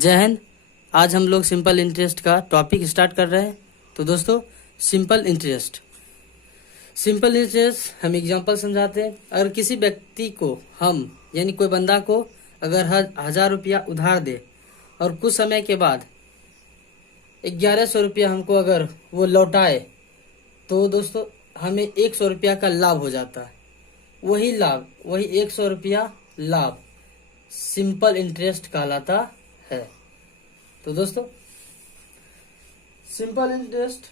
जय हिंद। आज हम लोग सिंपल इंटरेस्ट का टॉपिक स्टार्ट कर रहे हैं। तो दोस्तों, सिंपल इंटरेस्ट हम एग्जांपल समझाते हैं। अगर किसी व्यक्ति को हम यानी कोई बंदा को अगर 1,000 रुपया उधार दे और कुछ समय के बाद 1,100 रुपया हमको अगर वो लौटाए, तो दोस्तों हमें 100 रुपया का लाभ हो जाता है। वही 100 रुपया लाभ सिंपल इंटरेस्ट कहलाता है। तो दोस्तों, सिंपल इंटरेस्ट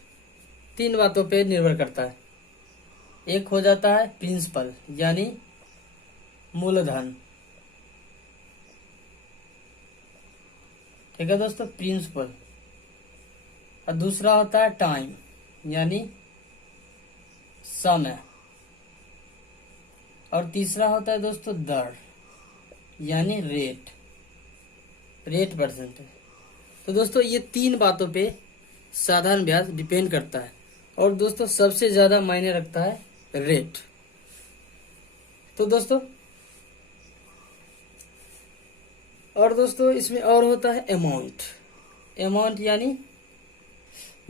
3 बातों पे निर्भर करता है। एक हो जाता है प्रिंसिपल यानी मूलधन, ठीक है दोस्तों, प्रिंसिपल। और दूसरा होता है टाइम यानी समय। और तीसरा होता है दोस्तों दर यानी रेट परसेंटेज। तो दोस्तों, ये 3 बातों पे साधारण ब्याज डिपेंड करता है। और दोस्तों, सबसे ज्यादा मायने रखता है रेट। तो दोस्तों, इसमें और होता है अमाउंट यानी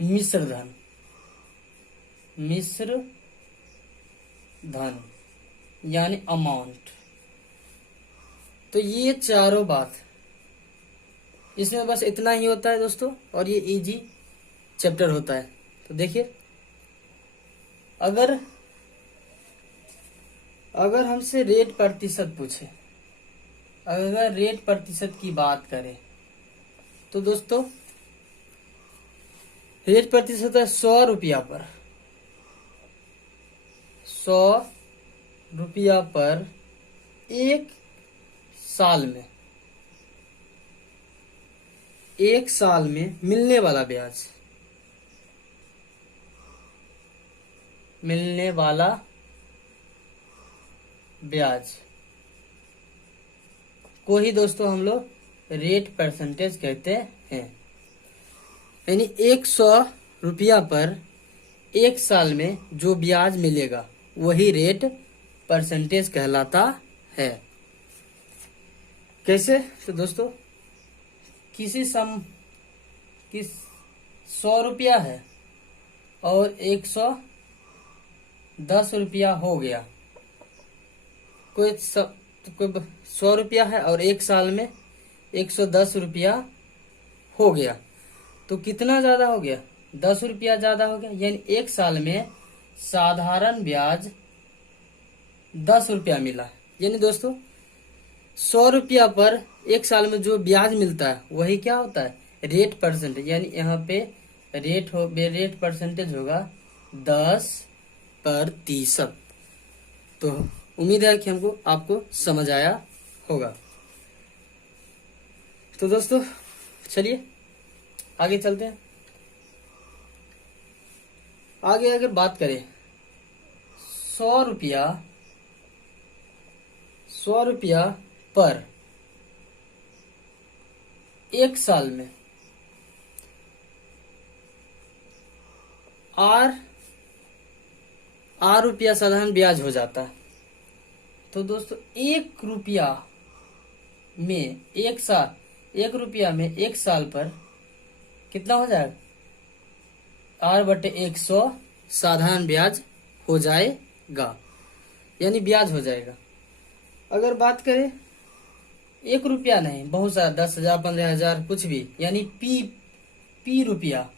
मिश्र धन यानी अमाउंट। तो ये चारों बात इसमें बस इतना ही होता है दोस्तों, और ये इजी चैप्टर होता है। तो देखिए, अगर हमसे रेट प्रतिशत पूछे, अगर रेट प्रतिशत की बात करें, तो दोस्तों रेट प्रतिशत है 100 रुपया पर। 100 रुपया पर 1 साल में मिलने वाला ब्याज को ही दोस्तों हम लोग रेट परसेंटेज कहते हैं। यानी 100 रुपया पर 1 साल में जो ब्याज मिलेगा वही रेट परसेंटेज कहलाता है। कैसे? तो दोस्तों, किस 100 रुपया है और 110 रुपया हो गया। कोई 100 रुपया है और 1 साल में 110 रुपया हो गया, तो कितना ज्यादा हो गया? 10 रुपया ज्यादा हो गया। यानी 1 साल में साधारण ब्याज 10 रुपया मिला। यानी दोस्तों, 100 रुपया पर 1 साल में जो ब्याज मिलता है वही क्या होता है? Rate percentage. यानी यहाँ पे रेट परसेंटेज होगा 10%। तो उम्मीद है कि आपको समझ आया होगा। तो दोस्तों, चलिए आगे चलते हैं। आगे अगर बात करें 100 रुपया पर 1 साल में आर रुपया साधारण ब्याज हो जाता है। तो दोस्तों, 1 रुपया में 1 साल पर कितना हो जाएगा? R/100 साधारण ब्याज हो जाएगा, यानी ब्याज हो जाएगा। अगर बात करें 1 रुपया नहीं, बहुत सारा 10,000 15,000 कुछ भी, यानी पी रुपया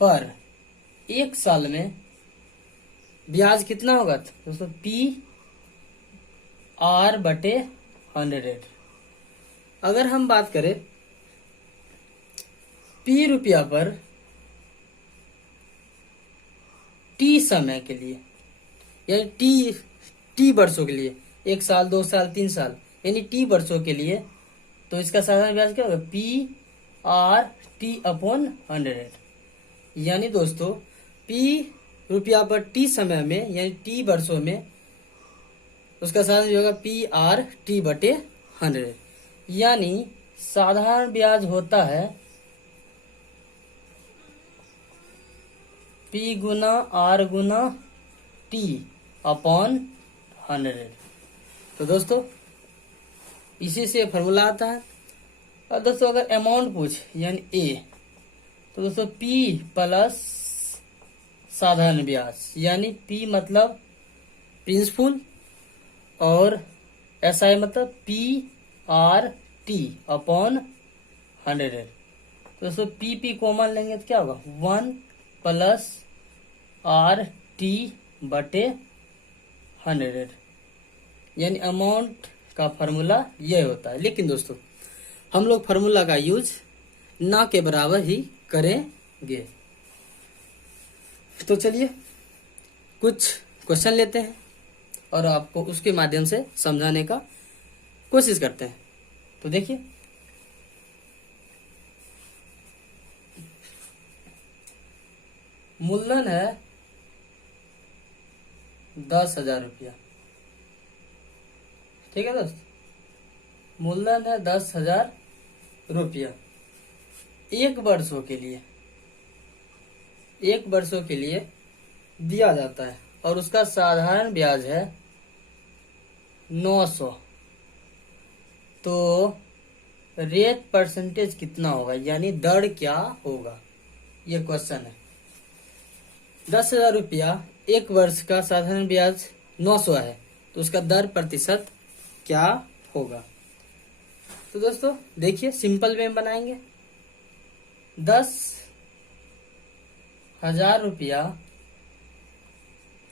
पर 1 साल में ब्याज कितना होगा दोस्तों? PR/100। अगर हम बात करें P रुपया पर T समय के लिए, यानी T वर्षों के लिए, 1 साल 2 साल 3 साल, यानी T वर्षों के लिए, तो इसका साधारण ब्याज क्या होगा? PR/T/100। यानी दोस्तों, P रुपया पर T समय में यानी T वर्षों में उसका साधारण होगा PR/T/100। यानी साधारण ब्याज होता है P गुना R गुना T/100। तो दोस्तों, इसी से फॉर्मूला आता है। और दोस्तों अगर अमाउंट पूछ यानी ए, तो दोस्तों पी प्लस साधारण ब्याज, यानी पी मतलब प्रिंसिपल और एस आई मतलब पी आर टी अपॉन 100। तो दोस्तों पी कॉमन लेंगे तो क्या होगा 1 प्लस आर टी बटे 100, यानी अमाउंट का फार्मूला यह होता है। लेकिन दोस्तों हम लोग फार्मूला का यूज ना के बराबर ही करेंगे। तो चलिए कुछ क्वेश्चन लेते हैं और आपको उसके माध्यम से समझाने का कोशिश करते हैं। तो देखिए, मूलधन है 10,000 रुपया। ठीक है दोस्त, मूलधन है 10,000 रुपया। एक वर्षों के लिए दिया जाता है और उसका साधारण ब्याज है 900। तो रेट परसेंटेज कितना होगा, यानी दर क्या होगा, ये क्वेश्चन है। 10,000 रुपया, एक वर्ष का साधारण ब्याज 900 है, तो उसका दर प्रतिशत क्या होगा। तो दोस्तों देखिए, सिंपल वे में बनाएंगे। 10,000 रुपया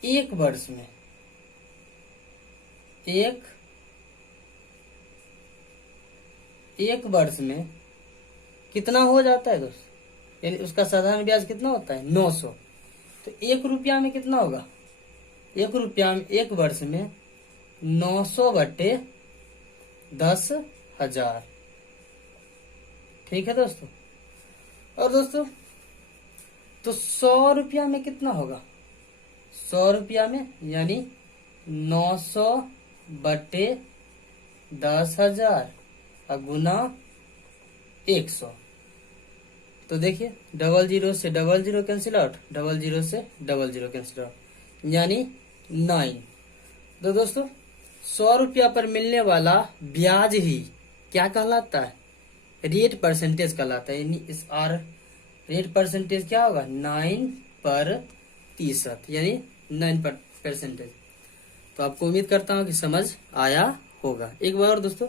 एक वर्ष में, एक वर्ष में कितना हो जाता है दोस्त, यानी उसका साधारण ब्याज कितना होता है 900। तो 1 रुपया में कितना होगा, 1 रुपया में एक वर्ष में 900 बटे 10,000। ठीक है दोस्तों। और दोस्तों तो 100 रुपया में कितना होगा, 100 रुपया में यानी 900 बटे 10,000 गुना 100। तो देखिए, 00 से 00 कैंसिल आउट, 00 से 00 कैंसिल आउट, यानी 9। तो दोस्तों 100 रुपया पर मिलने वाला ब्याज ही क्या कहलाता है, रेट परसेंटेज कहलाता है। यानी इस आर रेट परसेंटेज क्या होगा 9%, यानी 9%। तो आपको उम्मीद करता हूँ कि समझ आया होगा। एक बार और दोस्तों,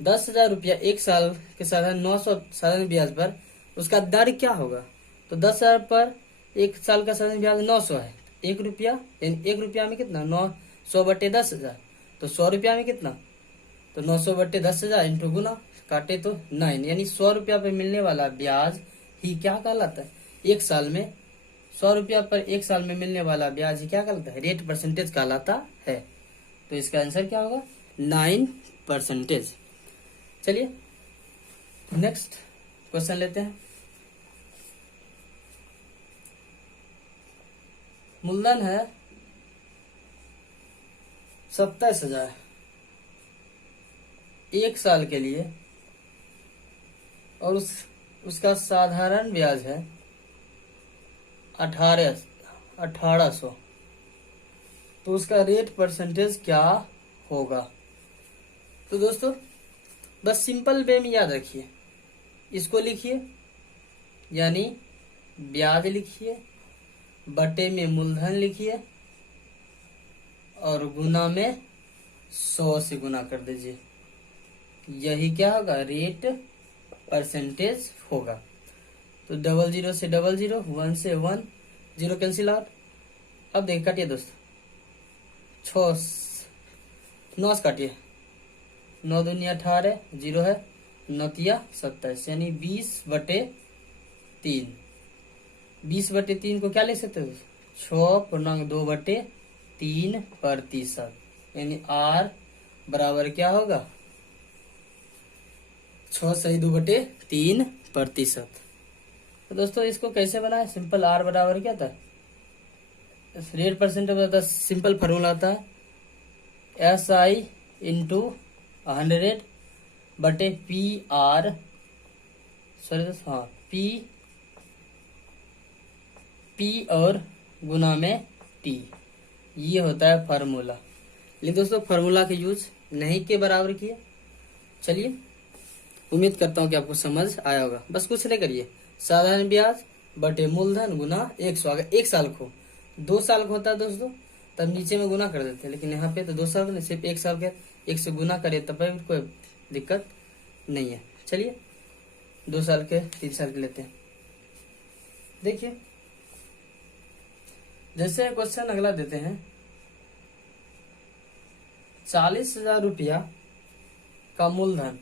10,000 रुपया एक साल के साधारण 900 साधारण ब्याज पर उसका दर क्या होगा। तो 10,000 पर एक साल का साधारण ब्याज 900 है, 1 रुपया, यानी 1 रुपया में कितना 900 बटे 10,000। तो 100 रुपया में कितना, तो 900 बटे 10,000 इंटू गुना काटे तो 9, यानी 100 रुपया पर मिलने वाला ब्याज ही क्या कहलाता है, एक साल में 100 रुपया पर एक साल में मिलने वाला ब्याज ही क्या कहलाता है, रेट परसेंटेज कहलाता है। तो इसका आंसर क्या होगा 9%। चलिए नेक्स्ट क्वेश्चन लेते हैं। मूलधन है 27,000 एक साल के लिए और उसका साधारण ब्याज है 1800। तो उसका रेट परसेंटेज क्या होगा। तो दोस्तों बस सिंपल वे में याद रखिए, इसको लिखिए, यानी ब्याज लिखिए, बटे में मूलधन लिखिए और गुना में 100 से गुना कर दीजिए। यही क्या होगा, रेट परसेंटेज होगा। तो 00 से 00, 1 से 1, 0 कैंसिल आउट। अब देखिए काटिए दोस्तों, 9 से काटिए, 9 दूनी 18, 0 है, 9 तिया 27, यानी 20/3। 20/3 को क्या लिख सकते हो, 6.2/3%, यानी R बराबर क्या होगा 6.2/3%। तो दोस्तों इसको कैसे बनाए, सिंपल R बराबर क्या था, रेट परसेंटेज होता है, सिंपल फार्मूला आता है SI इंटू 100 बटे PR, सॉरी दोस्तों, हाँ P और गुना में T, ये होता है फार्मूला। लेकिन दोस्तों फार्मूला के यूज नहीं के बराबर किए, चलिए, उम्मीद करता हूँ कि आपको समझ आया होगा। बस कुछ नहीं करिए, साधारण ब्याज बटे मूलधन गुना 100। अगर 1 साल को 2 साल का होता है दोस्तों तब नीचे में गुना कर देते हैं, लेकिन यहाँ पे तो 2 साल का नहीं, सिर्फ 1 साल के 1 से गुना करे तब भी कोई दिक्कत नहीं है। चलिए 2 साल के 3 साल के लेते हैं। देखिए जैसे क्वेश्चन अगला देते हैं, 40,000 रुपया का मूलधन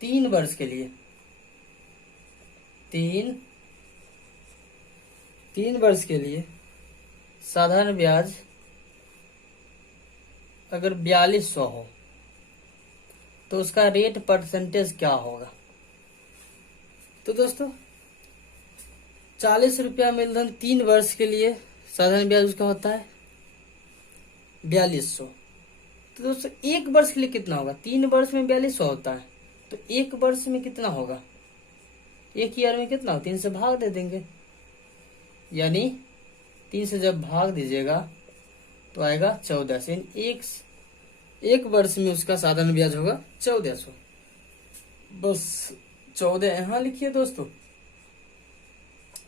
3 वर्ष के लिए, 3 वर्ष के लिए साधारण ब्याज अगर 4200 हो तो उसका रेट परसेंटेज क्या होगा। तो दोस्तों 40 रुपया मूलधन 3 वर्ष के लिए साधारण ब्याज उसका होता है 4200। तो दोस्तों 1 वर्ष के लिए कितना होगा, 3 वर्ष में 4200 होता है, तो 1 वर्ष में कितना होगा, 1 ईयर में कितना हो, 3 से भाग दे देंगे, यानी 3 से जब भाग दीजिएगा तो आएगा 1400। एक वर्ष में उसका साधारण ब्याज होगा 1400। बस 14 यहां लिखिए दोस्तों।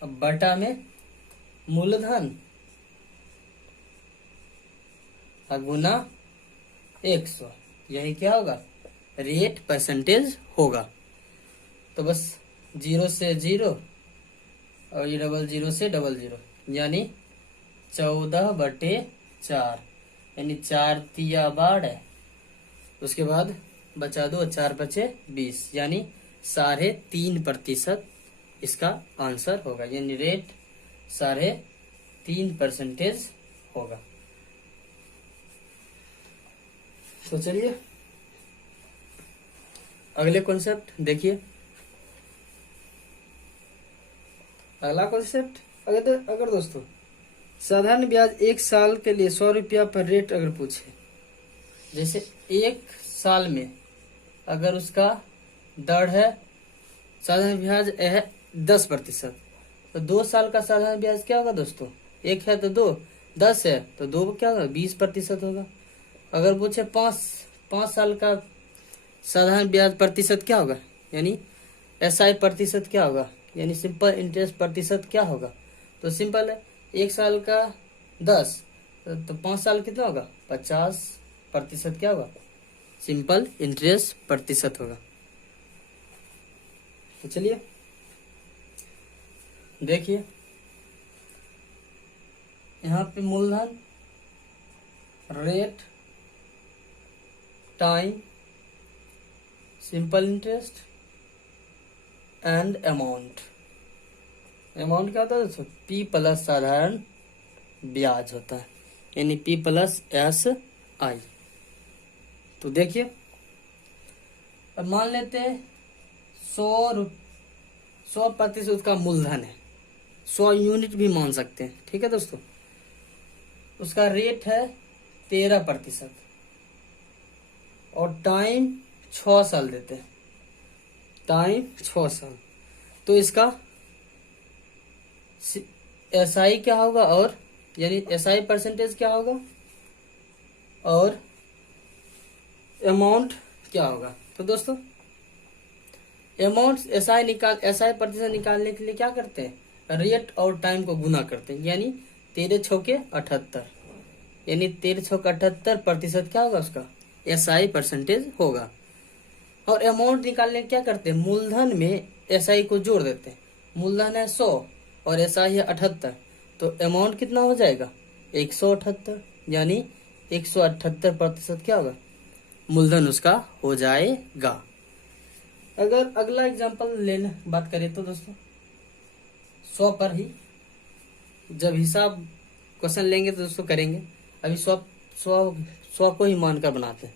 अब बटा में मूलधन गुना 100, यही क्या होगा, रेट परसेंटेज होगा। तो बस 0 से 0 और ये 00 से 00, यानी 14/4, यानी 4 तिया 12। उसके बाद बचा दो 4 बचे 20, यानी 3.5% इसका आंसर होगा, यानी रेट 3.5% होगा। तो चलिए अगले कॉन्सेप्ट देखिए। अगला कॉन्सेप्ट, अगर दोस्तों साधारण ब्याज 1 साल के लिए 100 रुपया पर रेट अगर पूछे, जैसे 1 साल में अगर उसका दर है साधारण ब्याज है 10%, तो 2 साल का साधारण ब्याज क्या होगा दोस्तों, 1 है तो 2, 10 है तो 2 क्या होगा, 20% होगा। अगर पूछे 5 साल का साधारण ब्याज प्रतिशत क्या होगा, यानी SI प्रतिशत क्या होगा, यानी सिंपल इंटरेस्ट प्रतिशत क्या होगा, तो सिंपल है, 1 साल का 10 तो 5 साल कितना होगा, 50% क्या होगा, सिंपल इंटरेस्ट प्रतिशत होगा। तो चलिए देखिए, यहाँ पे मूलधन, rate, time, simple interest and amount. Amount क्या होता है दोस्तों, P प्लस साधारण ब्याज होता है, यानी P+SI। तो देखिए अब मान लेते हैं 100% का मूलधन है, 100 यूनिट भी मान सकते हैं, ठीक है दोस्तों। उसका रेट है 13% और टाइम 6 साल देते हैं, टाइम 6 साल। तो इसका SI क्या होगा, और यानी SI परसेंटेज क्या होगा और अमाउंट क्या होगा। तो दोस्तों अमाउंट SI प्रतिशत निकालने के लिए क्या करते हैं, रेट और टाइम को गुना करते हैं, यानी 13×6=78, यानी 13×6=78% क्या होगा उसका SI परसेंटेज होगा। और अमाउंट निकालने क्या करते हैं, मूलधन में SI को जोड़ देते हैं, मूलधन है 100 और SI है 78, तो अमाउंट कितना हो जाएगा 178, यानी 178% क्या होगा, मूलधन उसका हो जाएगा। अगर अगला एग्जांपल लेने बात करें तो दोस्तों 100 पर ही जब हिसाब क्वेश्चन लेंगे तो दोस्तों करेंगे, अभी 100 को ही मानकर बनाते हैं।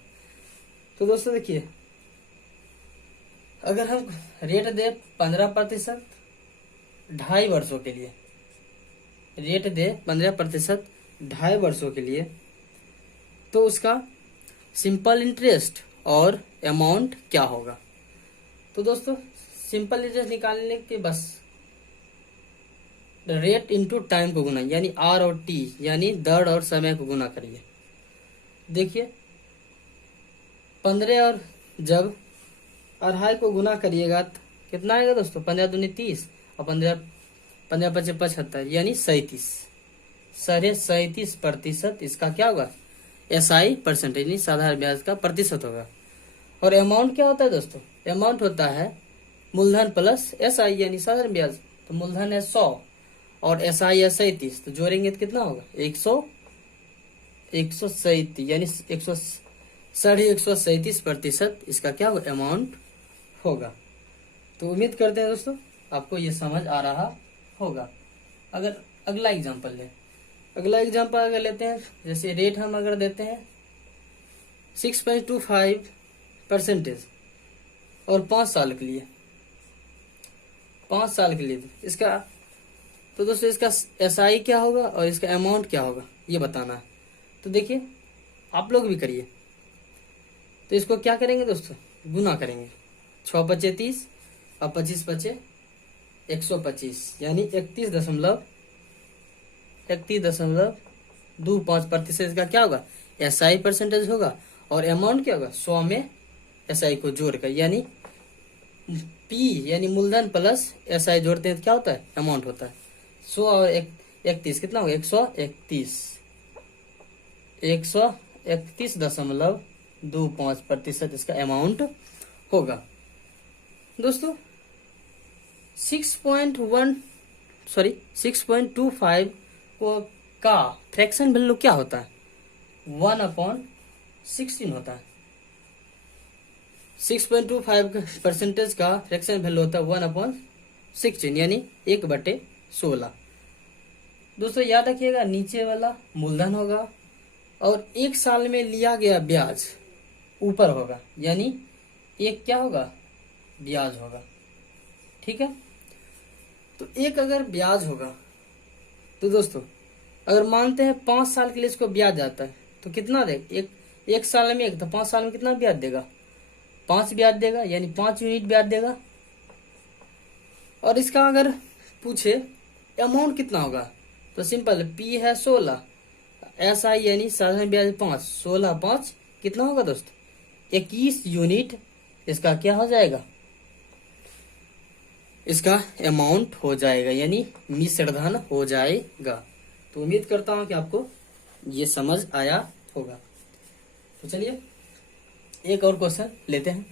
तो दोस्तों देखिए, अगर हम रेट दे 15% 2.5 वर्षों के लिए, रेट दे 15% 2.5 वर्षों के लिए, तो उसका सिंपल इंटरेस्ट और अमाउंट क्या होगा। तो दोस्तों सिंपल इंटरेस्ट निकालने के बस रेट इंटू टाइम को गुना, यानी R और T, यानी दर और समय को गुना करिए। देखिए 15 और जब अढ़ाई को गुना करिएगा तो कितना आएगा दोस्तों? 15 दूनी 30 और 15 15 पचे 75 यानी 37। 37% इसका क्या होगा? SI परसेंटेज यानी साधारण ब्याज का प्रतिशत होगा। और अमाउंट क्या होता है दोस्तों? अमाउंट होता है मूलधन प्लस SI यानी साधारण ब्याज। तो मूलधन है 100 और SI है 37, तो जोड़ेंगे तो कितना होगा? 137 यानी 137% इसका क्या होगा? अमाउंट होगा। तो उम्मीद करते हैं दोस्तों आपको ये समझ आ रहा होगा। अगर अगला एग्जांपल लें, अगला एग्जांपल अगर लेते हैं, जैसे रेट हम अगर देते हैं 6.25% और 5 साल के लिए, 5 साल के लिए इसका, तो दोस्तों इसका SI क्या होगा और इसका अमाउंट क्या होगा ये बताना है। तो देखिए आप लोग भी करिए। तो इसको क्या करेंगे दोस्तों? गुना करेंगे। 6 पचे 30 और 25 पचे 125 यानी 31.25% इसका क्या होगा? SI परसेंटेज होगा। और अमाउंट क्या होगा? 100 में SI को जोड़कर, यानी P यानी मूलधन प्लस SI जोड़ते हैं तो क्या होता है? अमाउंट होता है। 100 और 31 कितना होगा? 131.25% इसका अमाउंट होगा। दोस्तों 6.25 को का फ्रैक्शन वैल्यू क्या होता है? 1/16 होता है। 6.25% का फ्रैक्शन वैल्यू होता है 1/16 यानी 1/16। दोस्तों याद रखिएगा, नीचे वाला मूलधन होगा और 1 साल में लिया गया ब्याज ऊपर होगा, यानी एक क्या होगा? ब्याज होगा। ठीक है। तो एक अगर ब्याज होगा तो दोस्तों अगर मानते हैं 5 साल के लिए इसको ब्याज आता है तो कितना देगा? एक साल में, एक तो 5 साल में कितना ब्याज देगा? 5 ब्याज देगा, यानी 5 यूनिट ब्याज देगा। और इसका अगर पूछे अमाउंट कितना होगा तो सिंपल, P है 16, SI यानी साधारण ब्याज 5, 16 5 कितना होगा दोस्तों? 21 यूनिट इसका क्या हो जाएगा? इसका अमाउंट हो जाएगा, यानी मिश्रधन हो जाएगा। तो उम्मीद करता हूं कि आपको ये समझ आया होगा। तो चलिए एक और क्वेश्चन लेते हैं।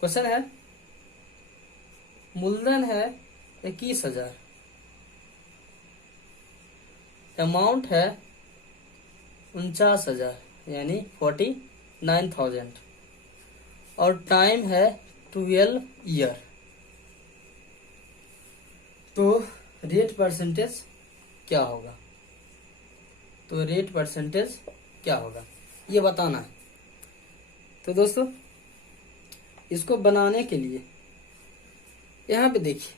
क्वेश्चन है, मूलधन है 21,000, अमाउंट है 49,000 यानी 49,000 और टाइम है 12 ईयर। तो रेट परसेंटेज क्या होगा? तो रेट परसेंटेज क्या होगा ये बताना है। तो दोस्तों इसको बनाने के लिए यहाँ पे देखिए,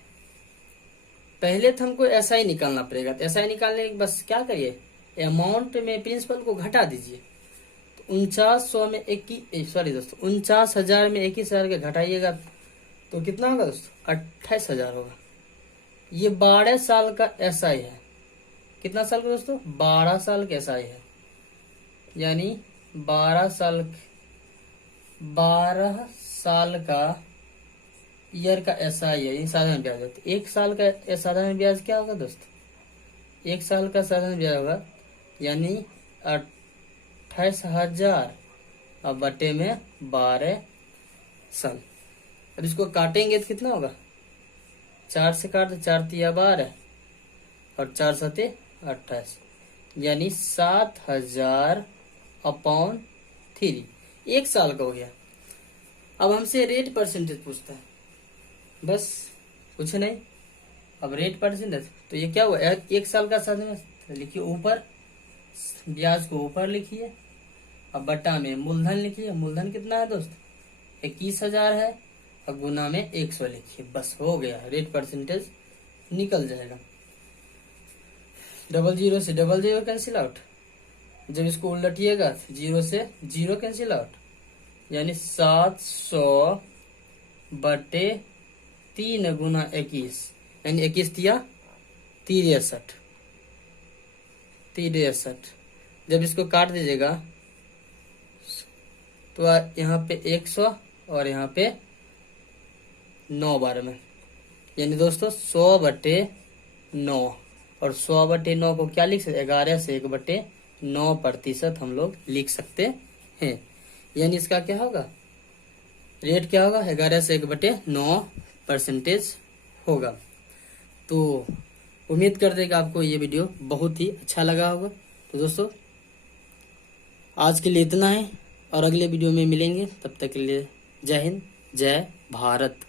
पहले तो हमको SI निकालना पड़ेगा। तो SI निकालने के बस क्या करिए, अमाउंट में प्रिंसिपल को घटा दीजिए। तो 4900 में 49,000 में 21,000 के घटाइएगा तो कितना होगा दोस्तों? 28,000 होगा। ये 12 साल का SI है। कितना साल का दोस्तों? 12 साल का SI है, यानी 12 साल का ईयर का SI है, यानी साधारण ब्याज होता है। 1 साल का साधारण ब्याज क्या होगा दोस्तों? 1 साल का साधारण ब्याज होगा यानी 28,000 और बटे में 12 साल। अब इसको काटेंगे तो कितना होगा? 4 से काट, 4 तिया 12 और 4 सते 28, यानी 7,000/3। 1 साल का हो गया। अब हमसे रेट परसेंटेज पूछता है, बस कुछ नहीं। अब रेट परसेंटेज तो ये क्या हुआ? 1 साल का साधारण लिखिए ऊपर, ब्याज को ऊपर लिखिए, अब बटा में मूलधन लिखिए। मूलधन कितना है दोस्त? 21,000 है, और गुना में 100 लिखिए। बस हो गया, रेट परसेंटेज निकल जाएगा। 00 से 00 कैंसिल आउट। जब इसको उलटिएगा 0 से 0 कैंसिल आउट, यानी 700/3 गुना 21, यानी 21 तिया 63। जब इसको काट दीजिएगा तो यहाँ पे 100 और यहाँ पे 9 बार में, यानी दोस्तों 100/9। और 100/9 को क्या लिख सकते, 11 से 1/9% हम लोग लिख सकते हैं। यानी इसका क्या होगा, रेट क्या होगा, 11 से 1/9% होगा। तो उम्मीद करते हैं कि आपको ये वीडियो बहुत ही अच्छा लगा होगा। तो दोस्तों आज के लिए इतना है और अगले वीडियो में मिलेंगे, तब तक के लिए जय हिंद, जय भारत।